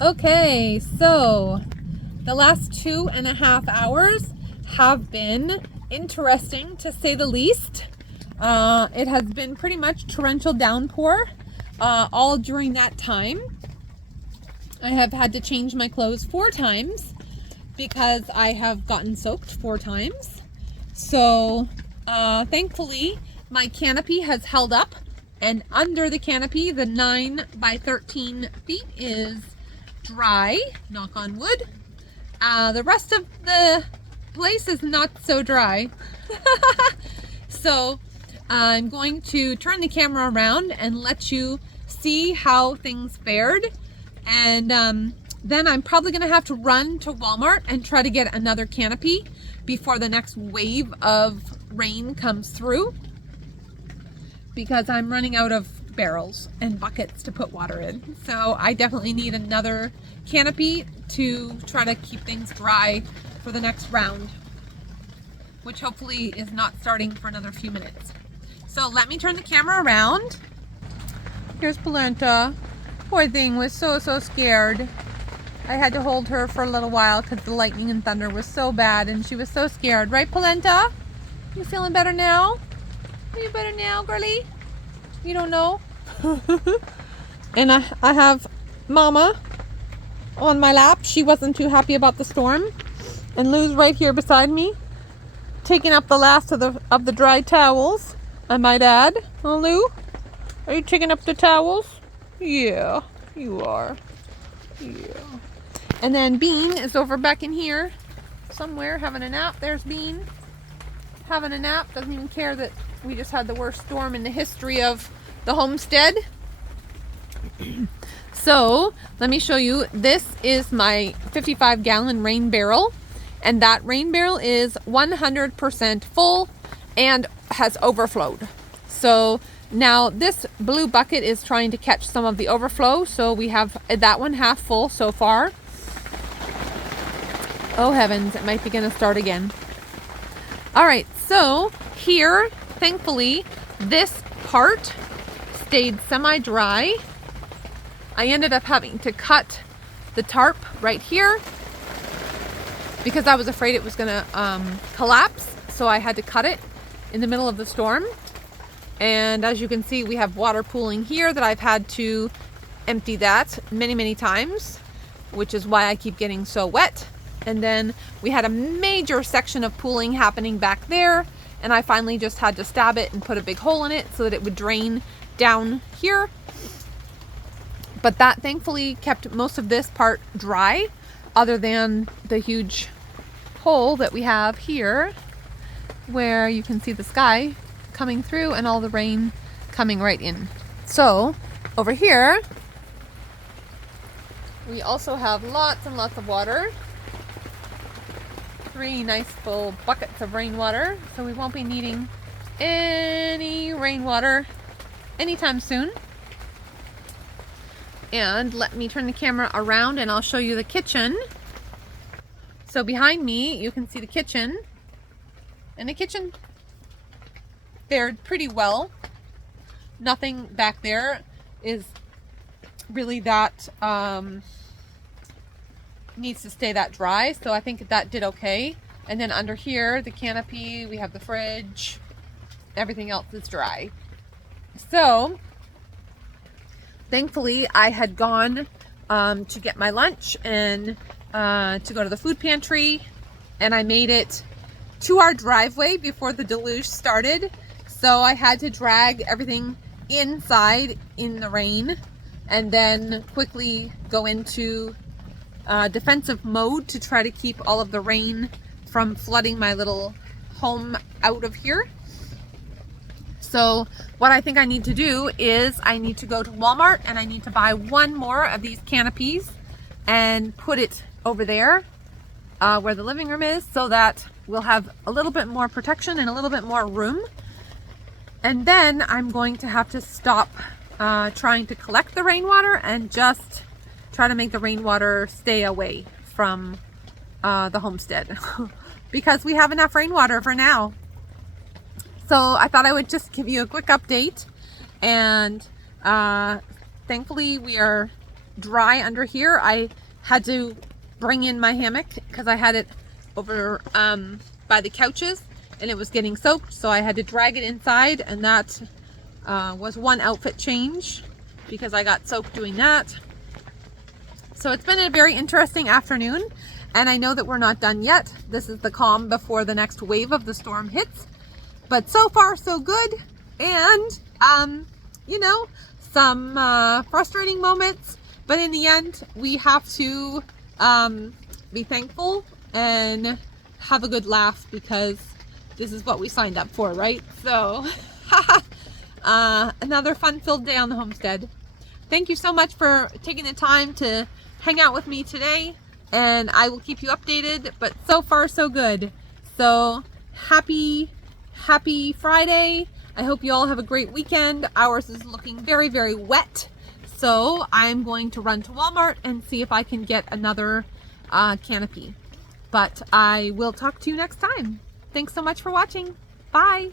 Okay, so the last 2.5 hours have been interesting to say the least. It has been pretty much torrential downpour all during that time. I have had to change my clothes 4 times because I have gotten soaked 4 times. So thankfully my canopy has held up, and under the canopy, the 9 by 13 feet is dry, knock on wood. The rest of the place is not so dry. So I'm going to turn the camera around and let you see how things fared. And then I'm probably gonna have to run to Walmart and try to get another canopy before the next wave of rain comes through, because I'm running out of barrels and buckets to put water in. So I definitely need another canopy to try to keep things dry for the next round, which hopefully is not starting for another few minutes. So let me turn the camera around. Here's Polenta. Poor thing was so scared. I had to hold her for a little while because the lightning and thunder was so bad and she was so scared. Right, Polenta? You feeling better now? Are you better now, girlie? You don't know? And I have Mama on my lap. She wasn't too happy about the storm. And Lou's right here beside me, taking up the last of the dry towels, I might add. Oh, Lou? Are you taking up the towels? Yeah, you are. Yeah. And then Bean is over back in here somewhere having a nap. There's Bean having a nap. Doesn't even care that we just had the worst storm in the history of the homestead. So let me show you. This is my 55-gallon rain barrel, and that rain barrel is 100% full and has overflowed. So now this blue bucket is trying to catch some of the overflow, so we have that one half full so far. Oh heavens, it might be gonna start again. All right, so here, thankfully, this part stayed semi-dry. I ended up having to cut the tarp right here because I was afraid it was gonna collapse, so I had to cut it in the middle of the storm. And as you can see, we have water pooling here that I've had to empty that many times, which is why I keep getting so wet. And then we had a major section of pooling happening back there, and I finally just had to stab it and put a big hole in it so that it would drain down here. But that thankfully kept most of this part dry, other than the huge hole that we have here where you can see the sky coming through and all the rain coming right in. So over here we also have lots and lots of water. 3 nice full buckets of rainwater, so we won't be needing any rainwater anytime soon. And let me turn the camera around and I'll show you the kitchen. So behind me you can see the kitchen, and the kitchen fared pretty well. Nothing back there is really that needs to stay that dry, so I think that did okay. And then under here, the canopy, we have the fridge, everything else is dry. So thankfully I had gone to get my lunch and to go to the food pantry, and I made it to our driveway before the deluge started. So I had to drag everything inside in the rain and then quickly go into defensive mode to try to keep all of the rain from flooding my little home out of here. So what I think I need to do is I need to go to Walmart and I need to buy one more of these canopies and put it over there where the living room is, so that we'll have a little bit more protection and a little bit more room. And then I'm going to have to stop trying to collect the rainwater and just try to make the rainwater stay away from the homestead because we have enough rainwater for now. So I thought I would just give you a quick update, and thankfully we are dry under here, I had to bring in my hammock because I had it over by the couches and it was getting soaked, so I had to drag it inside, and that was one outfit change because I got soaked doing that. So it's been a very interesting afternoon, and I know that we're not done yet. This is the calm before the next wave of the storm hits, but so far so good. And you know, some frustrating moments, but in the end we have to be thankful and have a good laugh because this is what we signed up for, right? So another fun-filled day on the homestead. Thank you so much for taking the time to hang out with me today, and I will keep you updated, but so far so good. So happy Friday. I hope you all have a great weekend. Ours is looking very, very wet, so I'm going to run to Walmart and see if I can get another canopy. But I will talk to you next time. Thanks so much for watching. Bye.